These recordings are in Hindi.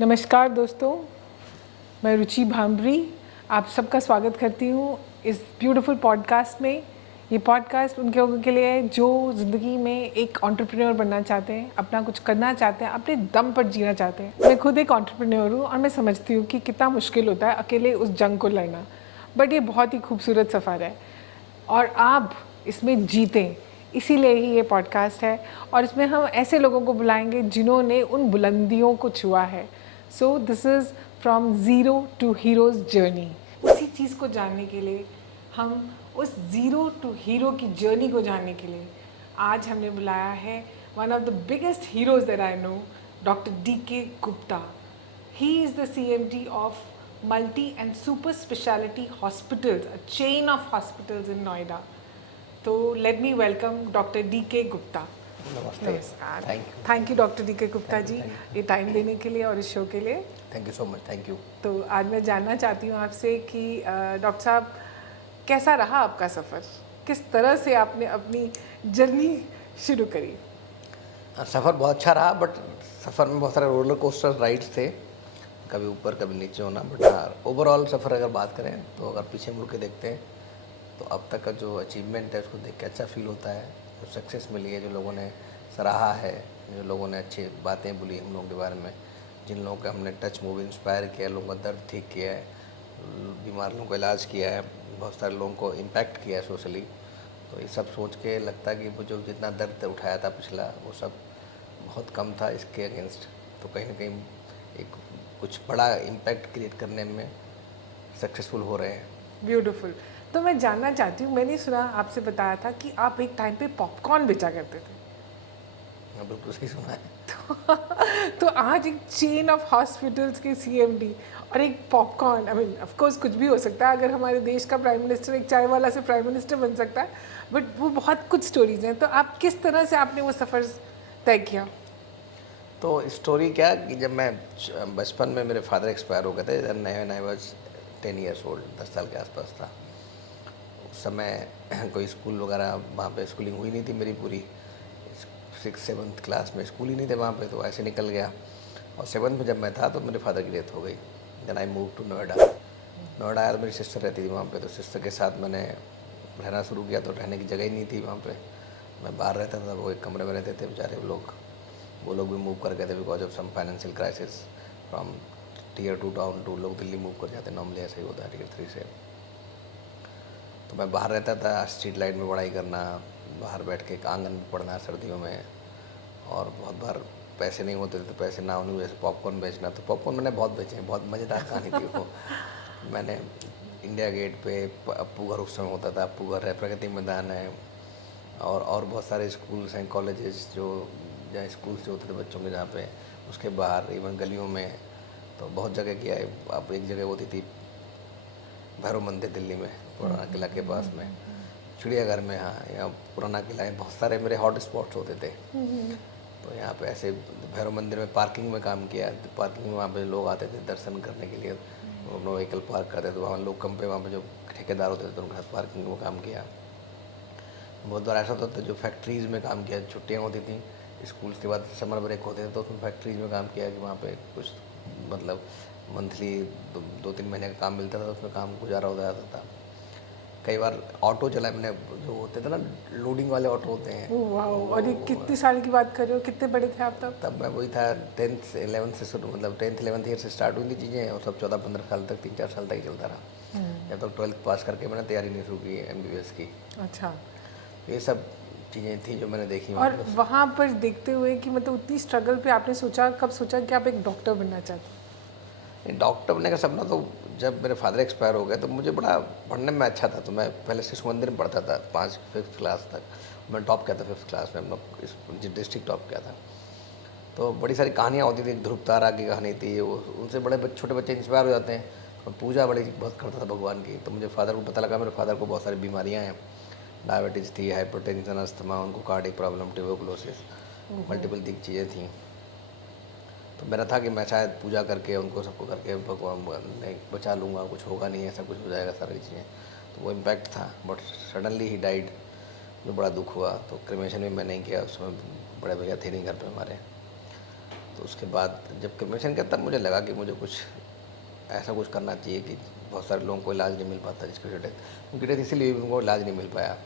नमस्कार दोस्तों, मैं रुचि भांबरी आप सबका स्वागत करती हूँ इस ब्यूटीफुल पॉडकास्ट में। ये पॉडकास्ट उनके लोगों के लिए है जो ज़िंदगी में एक एंटरप्रेन्योर बनना चाहते हैं, अपना कुछ करना चाहते हैं, अपने दम पर जीना चाहते हैं। मैं खुद एक एंटरप्रेन्योर हूँ और मैं समझती हूँ कि कितना मुश्किल होता है अकेले उस जंग को लड़ना, बट ये बहुत ही खूबसूरत सफ़र है और आप इसमें जीतें। इसीलिए ही ये पॉडकास्ट है और इसमें हम ऐसे लोगों को बुलाएंगे जिन्होंने उन बुलंदियों को छुआ है। So this is from zero to heroes journey. उसी चीज़ को जानने के लिए, हम उस ज़ीरो टू हीरो की जर्नी को जानने के लिए आज हमने बुलाया है one of the biggest heroes that I know, doctor DK Gupta. He is the CMD of Multi and Super Speciality Hospitals, a chain of hospitals in Noida. तो let me welcome Dr. DK Gupta. नमस्ते। नमस्कार। Thank thank you doctor DK Gupta ji, thank ये टाइम देने के लिए और इस शो के लिए। You so much. Thank you. तो आज मैं जानना चाहती हूँ आपसे कि डॉक्टर साहब, कैसा रहा आपका सफ़र? किस तरह से आपने अपनी जर्नी शुरू करी? सफ़र बहुत अच्छा रहा, बट सफ़र में बहुत सारे रोलर कोस्टर राइड्स थे, कभी ऊपर कभी नीचे होना। बट हाँ, ओवरऑल सफ़र अगर बात करें तो अगर पीछे मुड़ के देखते हैं तो अब तक का जो अचीवमेंट है उसको देख के अच्छा फील होता है। जो सक्सेस मिली है, जो लोगों ने सराहा है, जो लोगों ने अच्छी बातें बोली हम लोगों के बारे में, जिन लोगों का हमने टच मूवी इंस्पायर किया, लोगों का दर्द ठीक किया है, बीमार लोगों का इलाज किया है, बहुत सारे लोगों को इम्पैक्ट किया है सोशली। तो ये सब सोच के लगता है कि वो जो जितना दर्द उठाया था पिछला, वो सब बहुत कम था इसके अगेंस्ट। तो कहीं ना कहीं एक कुछ बड़ा इम्पैक्ट क्रिएट करने में सक्सेसफुल हो रहे हैं। ब्यूटीफुल। तो मैं जानना चाहती हूँ, मैंने सुना, आपसे बताया था कि आप एक टाइम पे पॉपकॉर्न बेचा करते थे। हाँ, बिल्कुल सही सुना है। तो आज एक चेन ऑफ हॉस्पिटल्स के CMD और एक popcorn, I mean of course कुछ भी हो सकता है। अगर हमारे देश का प्राइम मिनिस्टर एक चाय वाला से प्राइम मिनिस्टर बन सकता है, बट वो बहुत कुछ स्टोरीज हैं। तो आप किस तरह से आपने वो सफ़र तय किया? तो स्टोरी क्या कि जब मैं बचपन में, मेरे फादर एक्सपायर हो गए थे, जब आई वॉज 10 ईयर्स ओल्ड, 10 साल के आसपास था। उस समय कोई स्कूल वगैरह वहाँ पे स्कूलिंग हुई नहीं थी मेरी पूरी। 6th-7th क्लास में स्कूल ही नहीं थे वहाँ पे, तो ऐसे निकल गया। और 7th में जब मैं था तो मेरे फादर की डेथ हो गई। Then I move to Noida. Noida आया तो मेरी सिस्टर रहती थी वहाँ पे, तो सिस्टर के साथ मैंने रहना शुरू किया। तो रहने की जगह ही नहीं थी वहाँ पे, मैं बाहर रहता था, वो एक कमरे में रहते थे बेचारे लोग। वो लोग भी मूव कर गए थे because of some financial crisis. From Tier 2 town to लोग दिल्ली मूव कर जाते, नॉर्मली ऐसा ही होता है Tier 3 से। तो मैं बाहर रहता था, स्ट्रीट लाइट में पढ़ाई करना, बाहर बैठ के आंगन में पढ़ना सर्दियों में। और बहुत बार पैसे नहीं होते थे, तो पैसे ना होने की वजह से पॉपकॉर्न बेचना। तो पॉपकॉर्न मैंने बहुत बेचे हैं, बहुत मज़ेदार कहानी थी वो। मैंने इंडिया गेट पे, अप्पू घर उस समय होता था, अप्पू घर है, प्रगति मैदान है, और बहुत सारे स्कूल्स हैं, कॉलेजेस जो जहाँ स्कूल्स जो होते थे बच्चों के, जहाँ पे उसके बाहर इवन गलियों में, तो बहुत जगह किया है। अब एक जगह होती थी भैरव मंदिर दिल्ली में, पुराना किला के पास में, चिड़ियाघर में, हाँ, यहाँ पुराना किला है, बहुत सारे मेरे हॉट स्पॉट्स होते थे। तो यहाँ पे ऐसे भैरव मंदिर में पार्किंग में काम किया। तो पार्किंग में वहाँ पे लोग आते थे दर्शन करने के लिए, अपना व्हीकल पार्क करते थे, तो वहाँ लोग कम पे, वहाँ पे जो ठेकेदार होते थे तो उनके साथ पार्किंग में काम किया। बहुत बार ऐसा होता था जो फैक्ट्रीज़ में काम किया, छुट्टियाँ होती थी स्कूल्स के बाद, समर ब्रेक होते थे, तो उसमें फैक्ट्रीज़ में काम किया कि वहाँ पे कुछ मतलब मंथली 2-3 महीने का काम मिलता था, तो उसमें काम गुजारा हो जाता था। कई बार ऑटो चलाए मैंने, जो होते थे ना लोडिंग वाले ऑटो होते हैं। वाह! और ये कितने साल की बात कर रहे हो? कितने बड़े थे आप तब? तब मैं वही था 10th-11th से शुरू, मतलब 10th-11th ईयर से स्टार्ट हुई थी चीज़ें, और सब 14-15 साल तक, 3-4 साल तक ही चलता रहा। जब तक 12th पास करके मैंने तैयारी नहीं शुरू की MBBS की। अच्छा। ये सब चीज़ें थी जो मैंने देखी और वहाँ वहाँ पर देखते हुए कि मतलब उतनी स्ट्रगल पे आपने सोचा, कब सोचा कि आप एक डॉक्टर बनना चाहते पे। डॉक्टर बनने का सपना तो जब मेरे फादर एक्सपायर हो गए तो मुझे बड़ा पढ़ने में अच्छा था, तो मैं पहले शिशु मंदिर में पढ़ता था 5th-5th क्लास तक। मैं टॉप किया था 5th क्लास में, हम लोग इस डिस्ट्रिक्ट टॉप किया था। तो बड़ी सारी कहानियाँ होती थी, ध्रुव तारा की कहानी थी वो, उनसे बड़े छोटे बच्चे इंस्पायर हो जाते हैं। और पूजा बड़ी बहुत करता था भगवान की। तो मुझे फादर को पता लगा मेरे फादर को बहुत सारी बीमारियाँ हैं, डायबिटीज़ थी, हाइपरटेंशन, अस्थमा, उनको कार्डिक प्रॉब्लम, ट्यूबरकुलोसिस, मल्टीपल दिक चीज़ें थी। तो मेरा था कि मैं शायद पूजा करके उनको सबको करके भगवान नहीं बचा लूँगा, कुछ होगा नहीं, ऐसा कुछ हो जाएगा सारी चीज़ें। तो वो इम्पैक्ट था, बट सडनली ही डाइड, जो बड़ा दुख हुआ। तो क्रिमेशन भी मैं नहीं किया, उस समय बड़े भैया थे नहीं घर पे हमारे। तो उसके बाद जब कमीशन किया तब मुझे लगा कि मुझे कुछ ऐसा कुछ करना चाहिए कि बहुत सारे लोगों को इलाज नहीं मिल पाता जिसकी वजह से उनकी डेथ इसीलिए उनको इलाज नहीं मिल पाया।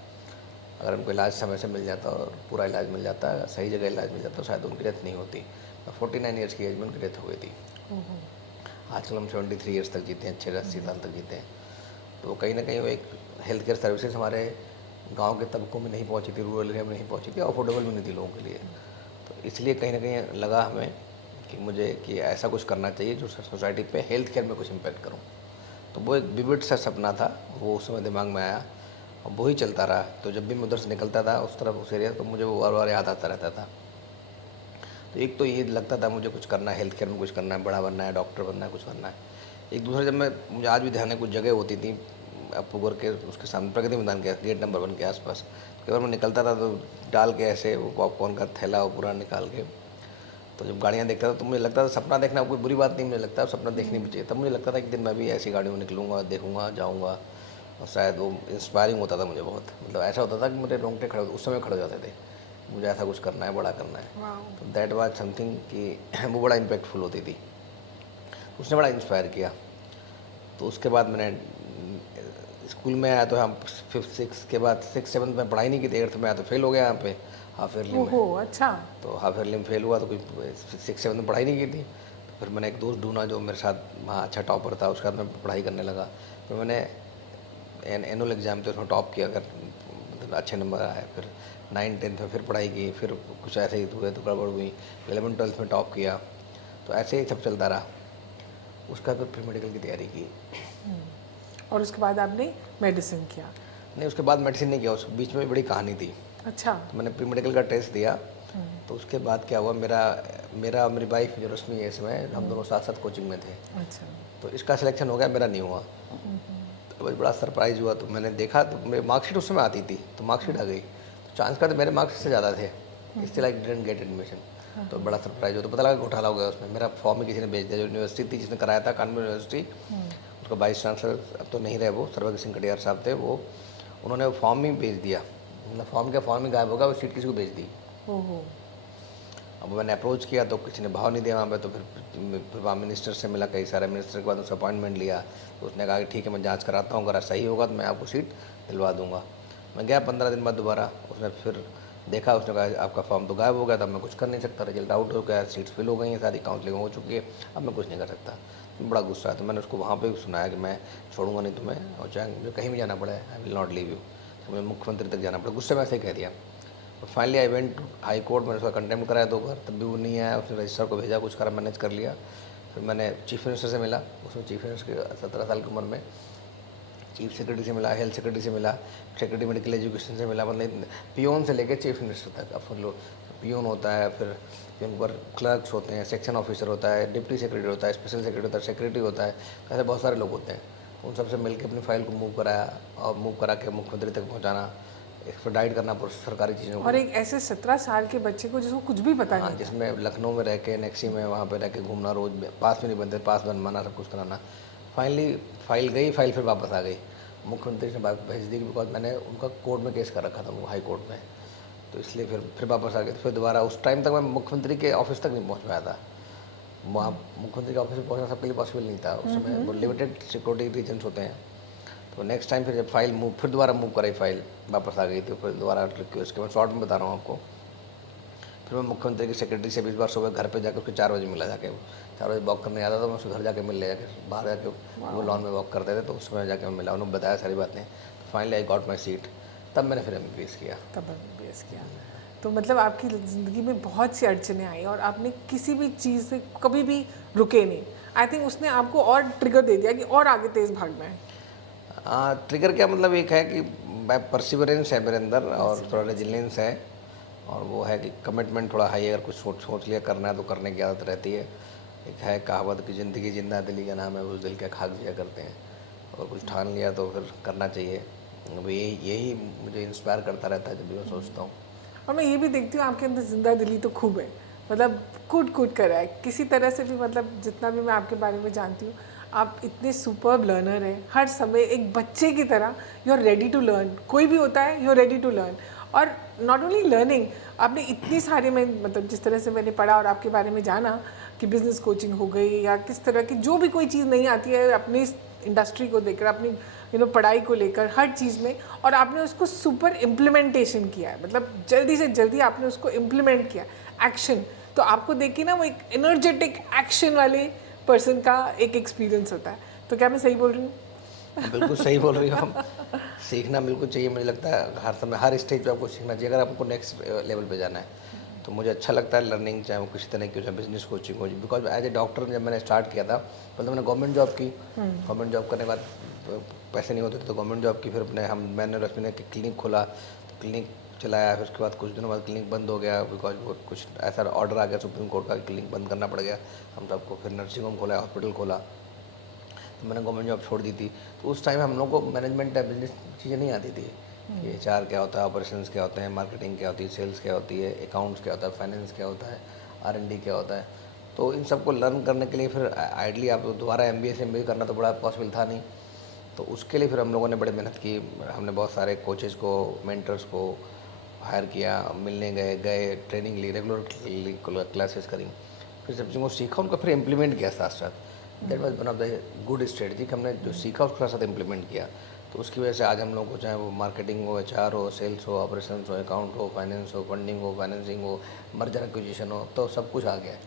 अगर उनको इलाज समय से मिल जाता और पूरा इलाज मिल जाता, सही जगह इलाज मिल जाता, तो शायद उनकी डेथ नहीं होती। 49 ईयर्स की एज में उनकी डेथ हो गई थी। आजकल हम 73 ईयर्स तक जीते हैं, 80 साल तक जीते हैं। तो कहीं ना कहीं वो एक हेल्थ केयर सर्विसेज हमारे गांव के तबकों में नहीं पहुंची थी, रूरल एरिया में नहीं पहुंची थी, अफोर्डेबल भी नहीं थी लोगों के लिए। तो इसलिए कहीं ना कहीं लगा हमें कि मुझे कि ऐसा कुछ करना चाहिए जो सोसाइटी पे हेल्थ केयर में कुछ इम्पैक्ट करूं। तो वो एक विविड सा सपना था, वो उस समय दिमाग में आया और वही चलता रहा। तो जब भी मैं उधर से निकलता था उस तरफ उस एरिया, तो मुझे वो बार बार याद आता रहता था। तो एक तो ये लगता था मुझे कुछ करना है, हेल्थ केयर में कुछ करना है, बड़ा बनना है, डॉक्टर बनना है, कुछ बनना है। एक दूसरा जब मैं मुझे आज भी ध्यान है, कुछ जगह होती थी अपूबर के उसके सामने प्रगति मैदान के गेट नंबर 1 के आसपास, तो कई बार मैं निकलता था तो डाल के ऐसे वो पॉपकॉर्न का थैला वो पूरा निकाल के, तो जब गाड़ियाँ देखता था तो मुझे लगता था सपना देखना कोई बुरी बात नहीं, मुझे लगता है सपना देखनी भी चाहिए। तब मुझे लगता था एक दिन मैं भी ऐसी गाड़ियों में निकलूँगा, देखूँगा, जाऊँगा, और शायद वो इंस्पायरिंग होता था मुझे बहुत। मतलब ऐसा होता था कि मेरे रोंगटे खड़े उस समय खड़े हो जाते थे, मुझे ऐसा कुछ करना है, बड़ा करना है। तो दैट वाज समथिंग कि वो बड़ा इम्पैक्टफुल होती थी, उसने बड़ा इंस्पायर किया। तो उसके बाद मैंने स्कूल में आया तो हम 5th 6th के बाद 6th 7th में पढ़ाई नहीं की थी, 8th में आया तो फेल हो गया यहाँ पे हाफ ईयरली में। ओहो, अच्छा। तो हाफ ईयरली में फेल हुआ तो कोई 6th 7th में पढ़ाई नहीं की थी। तो फिर मैंने एक दोस्त ढूंढा जो मेरे साथ वहाँ अच्छा टॉपर था, उसके बाद मैं पढ़ाई करने लगा। फिर मैंने एनुअल एग्ज़ाम थे उसमें टॉप किया, अगर मतलब अच्छे नंबर आए। फिर 9th 10th में फिर पढ़ाई की, फिर कुछ ऐसे ही हुए तो गड़बड़ हुई। 11th 12th में टॉप किया, तो ऐसे ही सब चलता रहा। उसका फिर प्री मेडिकल की तैयारी की। और उसके बाद आपने मेडिसिन किया? नहीं, उसके बाद मेडिसिन नहीं किया, उस बीच में बड़ी कहानी थी। अच्छा। तो मैंने प्री मेडिकल का टेस्ट दिया, तो उसके बाद क्या हुआ, मेरा मेरी वाइफ जो रश्मि है इसमें, हम दोनों साथ साथ कोचिंग में थे। अच्छा। तो इसका सिलेक्शन हो गया, मेरा नहीं हुआ। तो बस बड़ा सरप्राइज़ हुआ। तो मैंने देखा तो मेरी मार्कशीट उस समय आती थी, तो मार्कशीट आ गई, तो चांस का तो मेरे मार्क्स से ज़्यादा थे, इसलिए लाइक डिडंट गेट एडमिशन। तो बड़ा सरप्राइज हुआ, तो पता लगा घोटाला हो गया उसमें। मेरा फॉर्म ही किसी ने भेज दिया, जो यूनिवर्सिटी थी जिसने कराया था, कानपुर यूनिवर्सिटी, उसका वाइस चांसलर अब तो नहीं रहे, वो सर्वज्ञ सिंह कटियार साहब थे, वो उन्होंने वो फॉर्म ही भेज दिया। मतलब फॉर्म ही गायब होगा, वो सीट किसी को भेज दी। ओहो। अब मैंने अप्रोच किया तो किसी ने भाव नहीं दिया वहाँ पे। तो फिर वहाँ मिनिस्टर से मिला, कई सारे मिनिस्टर के बाद उसका अपॉइंटमेंट लिया। तो उसने कहा कि ठीक है मैं जांच कराता हूँ, अगर सही होगा तो मैं आपको सीट दिलवा दूंगा। मैं गया 15 दिन बाद दोबारा, उसने फिर देखा, उसने कहा आपका फॉर्म तो गायब हो गया था, मैं कुछ कर नहीं सकता, रिजल्ट आउट हो गया, सीट्स फिल हो गई हैं, सारी काउंसलिंग हो चुकी है, अब मैं कुछ नहीं कर सकता। तो बड़ा गुस्सा है। तो मैंने उसको वहाँ पर सुनाया कि मैं छोड़ूंगा नहीं तुम्हें, और चाहे मुझे कहीं भी जाना पड़े, I will not leave you. तो मैं मुख्यमंत्री तक जाना पड़ा, गुस्से में ऐसे ही कह दिया। Finally I went high court, मैंने उसका कंटेम्प्ट कराया 2 बार, तब भी वो नहीं आया। उसने रजिस्ट्रार को भेजा, कुछ करा, मैनेज कर लिया। फिर मैंने चीफ मिनिस्टर से मिला, उसमें चीफ मिनिस्टर की 17 साल की उम्र में, चीफ सेक्रेटरी से मिला, हेल्थ सेक्रेटरी से मिला, सेक्रेटरी मेडिकल एजुकेशन से मिला, मतलब पियोन से लेकर चीफ मिनिस्टर तक। अब लोग पियोन होता है, फिर पियोन पर क्लर्क्स होते हैं, सेक्शन ऑफिसर होता है, डिप्टी सेक्रेटरी होता है, स्पेशल सेक्रेटरी होता है, सेक्रेटरी होता है, ऐसे बहुत सारे लोग होते हैं। उन सबसे मिलकर अपनी फाइल को मूव कराया, और मूव करा के मुख्यमंत्री तक पहुँचाना, एक्सपेडाइट करना सरकारी चीज़ों को। और एक ऐसे 17 साल के बच्चे को जिसको कुछ भी पता हाँ, नहीं था। जिसमें लखनऊ में रह के, नेक्सी में वहाँ पे रह के घूमना, रोज पास में नहीं बनते, पास बनवाना, सब कुछ कराना। फाइनली फाइल गई, फाइल फिर वापस आ गई, मुख्यमंत्री ने भेज दी, बिकॉज मैंने उनका कोर्ट में केस कर रखा था, वो हाई कोर्ट में। तो इसलिए फिर वापस आ गए। फिर दोबारा उस टाइम तक मैं मुख्यमंत्री के ऑफिस तक नहीं पहुँच पाया था। वहाँ मुख्यमंत्री के ऑफिस में पहुँचना सबके लिए पॉसिबल नहीं था उस समय, वो लिमिटेड सिक्योरिटी रीजन्स होते हैं। तो नेक्स्ट टाइम फिर जब फाइल फिर दोबारा मूव कराई, फाइल वापस आ गई थी। फिर दोबारा रिक्वेस्ट के मैं शॉर्ट में बता रहा हूँ आपको। फिर मैं मुख्यमंत्री की सेक्रेटरी से 20 बार सुबह घर पे जाकर उसको 4 बजे मिला, जाके 4 बजे वॉक करने आता था, मैं उसके घर जाके मिल ले, जाकर बाहर जाके वो लॉन में वॉक करते थे, तो उसमें जाके मैं मिला, उन्होंने बताया सारी बातें। तो finally I got my seat, तब मैंने फिर MBBS किया। तब MBBS किया। तो मतलब आपकी ज़िंदगी में बहुत सी अड़चनें आई और आपने किसी भी चीज़ से कभी भी रुके नहीं। आई थिंक उसने आपको और ट्रिगर दे दिया कि और आगे तेज़ भागना है। ट्रिगर क्या मतलब, एक है कि परसिवरेंस है मेरे अंदर, और थोड़ा रेजिलेंस है, और वो है कि कमिटमेंट थोड़ा हाई है। अगर कुछ सोच लिया करना है तो करने की आदत रहती है। एक है कहावत की, ज़िंदगी जिंदा दिली का नाम है, उस दिल के खाक जिया करते हैं। और कुछ ठान लिया तो फिर करना चाहिए। अब यही मुझे इंस्पायर करता रहता है जब भी मैं सोचता हूँ। और मैं ये भी देखती हूँ आपके अंदर जिंदा दिली तो खूब है, मतलब कूट कर रहा है किसी तरह से भी। मतलब जितना भी मैं आपके बारे में जानती हूँ, आप इतने सुपर्ब लर्नर हैं, हर समय एक बच्चे की तरह you are ready to learn. कोई भी होता है, you are ready to learn. और नॉट ओनली लर्निंग, आपने इतनी सारे में मतलब जिस तरह से मैंने पढ़ा और आपके बारे में जाना कि बिजनेस कोचिंग हो गई या किस तरह की जो भी कोई चीज़ नहीं आती है अपनी इंडस्ट्री को देखकर, अपनी पढ़ाई को लेकर हर चीज़ में, और आपने उसको सुपर इम्प्लीमेंटेशन किया है, मतलब जल्दी से जल्दी आपने उसको इम्प्लीमेंट किया, एक्शन। तो आपको देख के ना वो एक एनर्जेटिक एक्शन वाले पर्सन का एक एक्सपीरियंस होता है। तो क्या मैं सही बोल रही हूँ? बिल्कुल सही बोल रही हो। हम सीखना बिल्कुल चाहिए, मुझे लगता है हर समय हर स्टेज पे आपको सीखना चाहिए अगर आपको नेक्स्ट लेवल पे जाना है। तो मुझे अच्छा लगता है लर्निंग, चाहे वो किसी तरह की हो, चाहे बिजनेस कोचिंग हो, बिकॉज एज ए डॉक्टर जब मैंने स्टार्ट किया था पहले मैंने गवर्नमेंट जॉब की। गवर्नमेंट जॉब करने के बाद पैसे नहीं होते थे तो गवर्नमेंट जॉब की, फिर मैंने रश्मि ने क्लिनिक खोला, तो क्लिनिक चलाया, फिर उसके बाद कुछ दिनों बाद क्लिनिक बंद हो गया बिकॉज वो कुछ ऐसा ऑर्डर आ गया सुप्रीम कोर्ट का, क्लिनिक बंद करना पड़ गया हम सबको। फिर नर्सिंग होम खोला, हॉस्पिटल खोला, तो मैंने गवर्नमेंट जॉब छोड़ दी थी। तो उस टाइम हम लोग को मैनेजमेंट या बिजनेस चीज़ें नहीं आती थी कि HR क्या होता है, ऑपरेशंस क्या होते हैं, मार्केटिंग क्या होती है, सेल्स क्या होती है, अकाउंट्स क्या होता है, फाइनेंस क्या होता है, R&D क्या होता है। तो इन सबको लर्न करने के लिए फिर आइडली आप दोबारा MBA से MBA करना तो बड़ा पॉसिबल था नहीं। तो उसके लिए फिर हम लोगों ने बड़ी मेहनत की, हमने बहुत सारे कोचेज़ को, मेंटर्स को हायर किया, मिलने गए ट्रेनिंग ली, रेगुलर क्लासेस करी, फिर सब चीज़ों को सीखा, उनको फिर इम्प्लीमेंट किया साथ साथ। That was one of the good strategy कि हमने जो सीखा उसके साथ इम्प्लीमेंट किया। तो उसकी वजह से आज हम लोग को चाहे वो मार्केटिंग हो, HR हो, सेल्स हो, ऑपरेशंस हो, अकाउंट हो, फाइनेंस हो, फंडिंग हो, फाइनेंसिंग हो, मर्जर एक्विजिशन हो, तो सब कुछ आ गया है।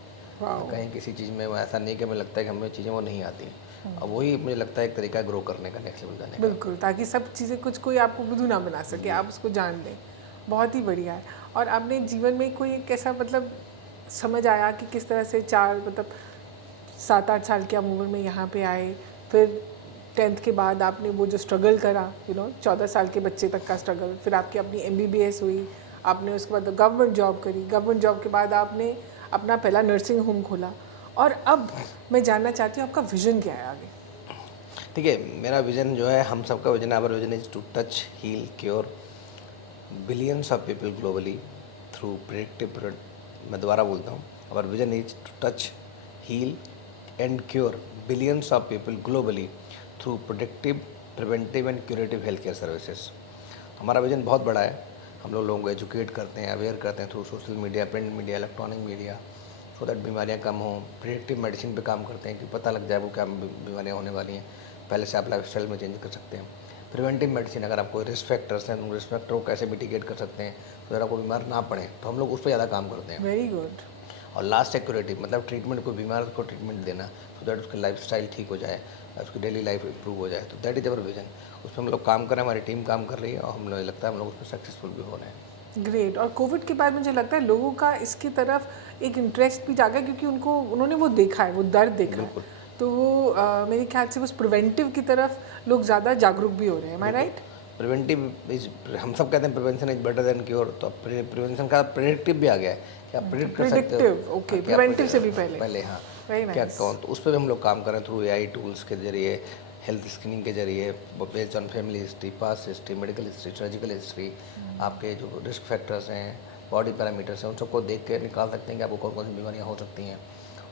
कहीं किसी चीज़ में वो ऐसा नहीं कि हमें लगता है कि हमें चीज़ें वो नहीं आती। अब वही मुझे लगता है एक तरीका है ग्रो करने का, नेक्स्ट लेवल जाने का। बिल्कुल, ताकि सब चीज़ें कुछ कोई आपको बुद्धू ना बना सके, आप उसको जान लें। बहुत ही बढ़िया है। और आपने जीवन में कोई एक ऐसा मतलब समझ आया कि किस तरह से 7-8 साल की उम्र में यहाँ पे आए, फिर 10th के बाद आपने वो जो स्ट्रगल करा, 14 साल के बच्चे तक का स्ट्रगल, फिर आपकी अपनी MBBS हुई, आपने उसके बाद गवर्नमेंट जॉब करी, गवर्नमेंट जॉब के बाद आपने अपना पहला नर्सिंग होम खोला, और अब मैं जानना चाहती हूँ आपका विज़न क्या है आगे? ठीक है, मेरा विज़न जो है, हम सबका विज़न है, our vision is to touch, heal, cure billions of people globally through predictive. मैं दोबारा बोलता हूँ, our vision is to touch, heal and cure billions of people globally through productive, preventive and curative health care services. हमारा विज़न बहुत बड़ा है। हम लोगों को एजुकेट करते हैं, अवेयर करते हैं through social media, print media, electronic media, so that बीमारियां कम हों। प्रिडिक्टिव मेडिसिन पे काम करते हैं कि पता लग जाए वो क्या बीमारियां होने वाली हैं, पहले से आप लाइफ स्टाइल में चेंज कर सकते हैं। प्रिवेंटिव मेडिसिन, अगर आपको रिस्क फैक्टर्स हैं, रिस्क फैक्टर को कैसे मिटिगेट कर सकते हैं तो अगर आपको बीमार ना पड़े, तो हम लोग उस पर ज़्यादा काम करते हैं। Very good. और लास्ट है क्यूरेटिव, मतलब ट्रीटमेंट को, बीमार को ट्रीटमेंट देना सो दैट उसकी लाइफ स्टाइल ठीक हो जाए, उसकी डेली लाइफ इंप्रूव हो जाए। तो दैट इज़ अवर विजन। उस पर हम लोग काम कर रहे हैं, हमारी टीम काम कर रही है, और हम लोग लगता है हम लोग उस पर सक्सेसफुल भी हो रहे हैं। ग्रेट। और कोविड के बाद मुझे लगता है लोगों का इसकी तरफ एक इंटरेस्ट भी जागा, क्योंकि उन्होंने वो देखा है, वो दर्द देखा है, तो वो मेरे ख्याल से उस प्रिवेंटिव की तरफ लोग ज़्यादा जागरूक भी हो रहे हैं। Am I right? Preventive is, हम सब कहते हैं prevention is better than cure, तो प्रिवेंशन का प्रेडिक्टिव भी आ गया है कि आप प्रिडिक्ट कर सकते हो। ओके, प्रिवेंटिव से भी पहले हाँ, वेरी क्या नाइस। कौन, तो उस पर भी हम लोग काम कर रहे हैं थ्रू AI टूल्स के जरिए, हेल्थ स्क्रीनिंग के जरिए, based on family history, past history, medical history, surgical history, आपके जो रिस्क फैक्टर्स हैं, बॉडी पैरामीटर्स हैं, उन सबको देख के निकाल सकते हैं कि आपको कौन कौन सी बीमारियाँ हो सकती हैं,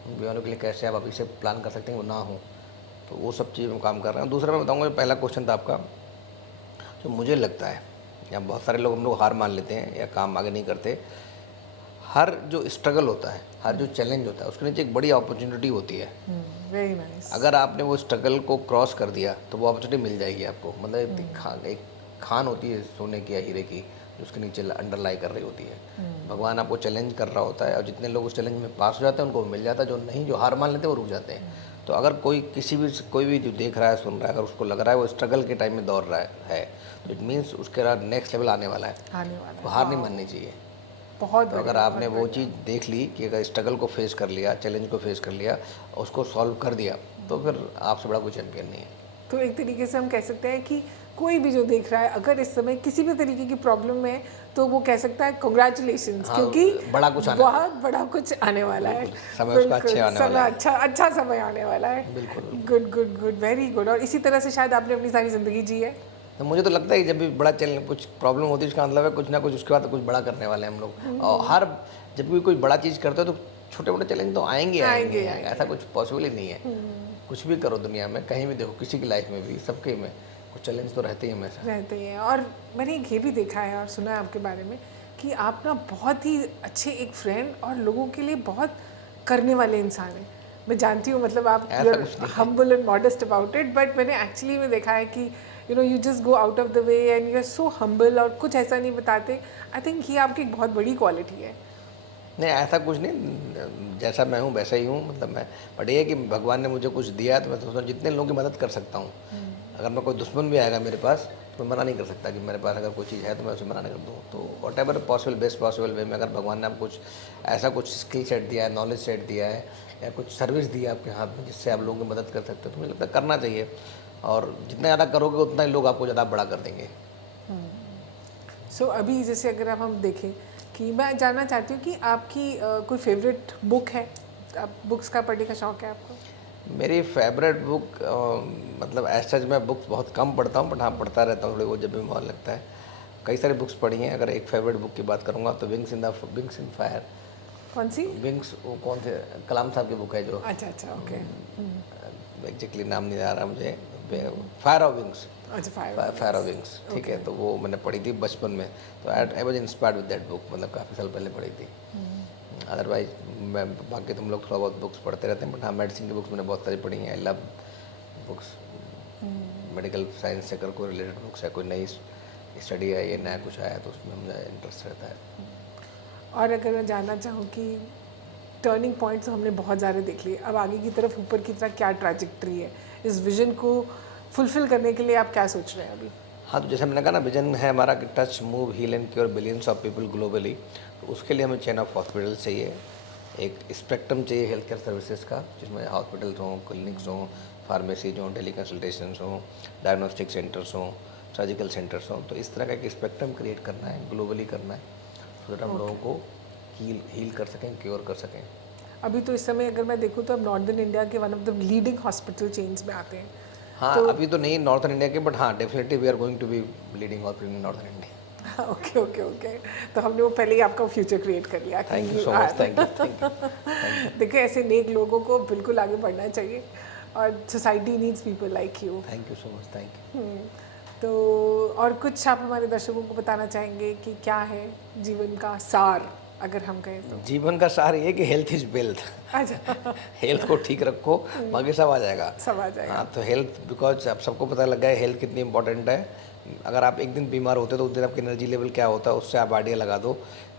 उन बीमारियों के लिए कैसे आप अभी से प्लान कर सकते हैं वो ना हो। तो वो सब चीज़ में काम कर रहे हैं। दूसरा मैं बताऊँगा, पहला क्वेश्चन था आपका, जो मुझे लगता है, या बहुत सारे लोग हम लोग हार मान लेते हैं या काम आगे नहीं करते। हर जो स्ट्रगल होता है, हर जो चैलेंज होता है, उसके नीचे एक बड़ी अपॉर्चुनिटी होती है। Very nice. अगर आपने वो स्ट्रगल को क्रॉस कर दिया तो वो अपॉर्चुनिटी मिल जाएगी आपको। मतलब एक खान होती है सोने की या हीरे की, जो उसके नीचे अंडरलाई कर रही होती है। भगवान आपको चैलेंज कर रहा होता है, और जितने लोग उस चैलेंज में पास हो जाते हैं उनको मिल जाता है, जो नहीं, जो हार मान लेते हैं वो रुक जाते हैं। तो अगर कोई भी जो देख रहा है, सुन रहा है, अगर उसको लग रहा है वो स्ट्रगल के टाइम में दौड़ रहा है तो इट मीन्स उसके बाद नेक्स्ट लेवल आने वाला है, तो हार नहीं माननी चाहिए। बहुत तो अगर आपने वो चीज़ देख ली कि अगर स्ट्रगल को फेस कर लिया, चैलेंज को फेस कर लिया, उसको सॉल्व कर दिया, तो फिर आपसे बड़ा कोई चैंपियन नहीं है। तो एक तरीके से हम कह सकते हैं कि कोई भी जो देख रहा है, अगर इस समय किसी भी तरीके की प्रॉब्लम में है, तो वो कह सकता है कॉन्ग्रेचुलेशंस, हाँ, क्योंकि बड़ा कुछ बहुत बड़ा कुछ आने वाला है। समय उसका अच्छे आने वाला है। अच्छा समय आने वाला है। बिल्कुल। Good good good, very good. और इसी तरह से शायद आपने अपनी सारी ज़िंदगी जी है। तो मुझे तो लगता है कि जब भी बड़ा चैलेंज, कुछ प्रॉब्लम होती है, उसका मतलब है कुछ ना कुछ उसके बाद कुछ बड़ा करने वाले हैं हम लोग। और जब भी कोई बड़ा चीज़ करते हो तो छोटे मोटे चैलेंज तो आएंगे। ऐसा कुछ पॉसिबल ही नहीं है। कुछ भी करो दुनिया में, कहीं भी देखो, किसी की लाइफ में भी, सबके में कुछ चैलेंज तो रहते ही हमेशा रहते हैं। और मैंने ये भी देखा है और सुना है आपके बारे में कि आप ना बहुत ही अच्छे एक फ्रेंड और लोगों के लिए बहुत करने वाले इंसान हैं। मैं जानती हूँ मतलब आप ऐसा कुछ नहीं है। Humble and modest about it, but मैंने एक्चुअली में देखा है कि you just go out of the way and you are so humble और कुछ ऐसा नहीं बताते। आई थिंक ये आपकी एक बहुत बड़ी क्वालिटी है। नहीं, ऐसा कुछ नहीं, जैसा मैं हूँ वैसा ही हूँ, मतलब मैं, बट ये है कि भगवान ने मुझे कुछ दिया तो मैं सोचता हूँ जितने लोगों की मदद कर सकता हूँ। अगर मैं कोई दुश्मन भी आएगा मेरे पास तो मैं मना नहीं कर सकता कि मेरे पास अगर कोई चीज़ है तो मैं उसे मना नहीं कर दूँ। तो what ever possible, best possible way में अगर भगवान ने आपको कुछ ऐसा कुछ स्किल सेट दिया है, नॉलेज सेट दिया है या कुछ सर्विस दी है आपके हाथ में जिससे आप लोगों की मदद कर सकते हो, तो मुझे लगता है करना चाहिए। और जितना ज़्यादा करोगे उतना ही लोग आपको ज़्यादा बड़ा कर देंगे। सो अभी जैसे अगर अब हम देखें कि मैं जानना चाहती हूँ कि आपकी कोई फेवरेट बुक है, आप बुक्स का पढ़ने का शौक है आपको? मेरी फेवरेट बुक, मतलब ऐसा मैं बुक्स बहुत कम पढ़ता हूँ, बट हाँ पढ़ता रहता हूँ थोड़ी बहुत जब भी मन लगता है। कई सारी बुक्स पढ़ी हैं। अगर एक फेवरेट बुक की बात करूँगा तो विंग्स इन फायर। कौन सी? विंग्स, वो कौन थे, कलाम साहब की बुक है जो, अच्छा अच्छा, ओके। एग्जैक्टली नाम नहीं आ रहा मुझे, फायर ऑफ विंग्स। अच्छा, फायर ऑफ विंग्स, ठीक है। तो वो मैंने पढ़ी थी बचपन में, तो I was inspired with that book, मतलब काफ़ी साल पहले पढ़ी थी। अदरवाइज मैं, बाकी तुम लोग थोड़ा बहुत बुक्स पढ़ते रहते हैं, बट हाँ मेडिसिन की बुक्स मैंने बहुत सारी पढ़ी हैं। I love books, medical science से अगर कोई रिलेटेड बुक्स है, कोई नई स्टडी है, ये नया कुछ आया तो उसमें मुझे इंटरेस्ट रहता है। और अगर मैं जानना चाहूँ कि टर्निंग पॉइंट्स हमने बहुत ज़्यादा देख लिए, अब आगे की तरफ ऊपर की तरफ क्या ट्रैजेक्टरी है, इस विजन को फुलफिल करने के लिए आप क्या सोच रहे हैं अभी? हाँ, तो जैसे मैंने कहा ना, विजन है हमारा कि touch, move, heal and cure billions of people globally. तो उसके लिए हमें चेन ऑफ हॉस्पिटल चाहिए, एक स्पेक्ट्रम चाहिए हेल्थ केयर सर्विसेज का, जिसमें हॉस्पिटल्स हों, क्लिनिक्स हों, फार्मेसीज हों, टेली कंसल्टेशंस हों, डायग्नोस्टिक सेंटर्स हों, सर्जिकल सेंटर्स हों। तो इस तरह का एक स्पेक्ट्रम क्रिएट करना है, ग्लोबली करना है, तो दैट हम लोगों को हील कर सकें, क्योर कर सकें। अभी तो इस समय अगर मैं देखूँ तो अब नॉर्दर्न इंडिया के one of the leading hospital chains में आते हैं। हाँ, अभी तो नहीं नॉर्थन इंडिया के, बट हाँ definitely we are going to be leading hospital in northern India. Okay okay okay, तो हमने वो पहले ही आपका फ्यूचर क्रिएट कर लिया। Thank you so much, thank you. देखिए ऐसे नेक लोगों को बिल्कुल आगे बढ़ना चाहिए और society needs people like you. Thank you so much, thank you. तो और कुछ आप हमारे दर्शकों को बताना चाहेंगे कि क्या है जीवन का सार, अगर हम कहें तो? जीवन का सार ये कि हेल्थ इज वेल्थ। अच्छा, हेल्थ को ठीक रखो, बाकी सब आ जाएगा। सब आ जाएगा। हाँ, तो हेल्थ, बिकॉज अब सबको पता लग गया है हेल्थ कितनी इंपॉर्टेंट है। अगर आप एक दिन बीमार होते तो उस दिन आपकी एनर्जी लेवल क्या होता है, उससे आप आइडिया लगा दो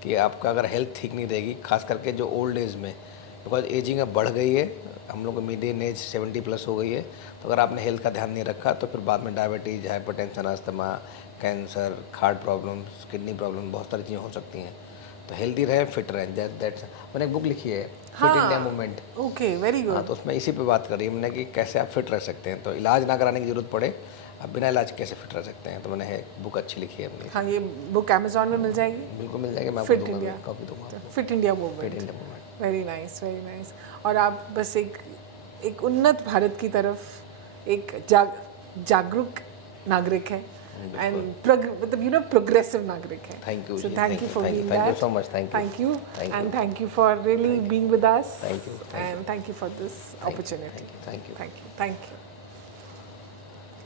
कि आपका अगर हेल्थ ठीक नहीं रहेगी, खास करके जो ओल्ड एज में, बिकॉज एजिंग अब बढ़ गई है, हम लोग को मीडियन एज 70+ हो गई है। तो अगर आपने हेल्थ का ध्यान नहीं रखा तो फिर बाद में diabetes, hypertension, asthma, cancer, heart problems, kidney problem, बहुत सारी चीज़ें हो सकती हैं। तो हेल्दी रहें, फिट रहें, दैट्स। मैंने एक बुक लिखी है, fit India movement. Okay, very good. हाँ, तो उसमें इसी पे बात करी हमने कि कैसे आप फिट रह सकते हैं, तो इलाज ना कराने की ज़रूरत पड़े, आप बिना इलाज कैसे फिट रह सकते हैं। तो मैंने बुक अच्छी लिखी है अपनी। हाँ, ये बुक अमेजोन में मिल जाएगी? बिल्कुल मिल जाएगी, मैं आपको फिट दूंगा, इंडिया, कॉपी दूंगा। Fit India movement. Fit India movement. Very nice, very nice. और आप बस एक उन्नत भारत की तरफ एक जागरूक नागरिक है एंड मतलब प्रोग्रेसिव नागरिक है। Thank you, so thank you for being thank you that. So much, thank you and thank you for really being with us thank you and thank you for this opportunity. Thank you. Thank you.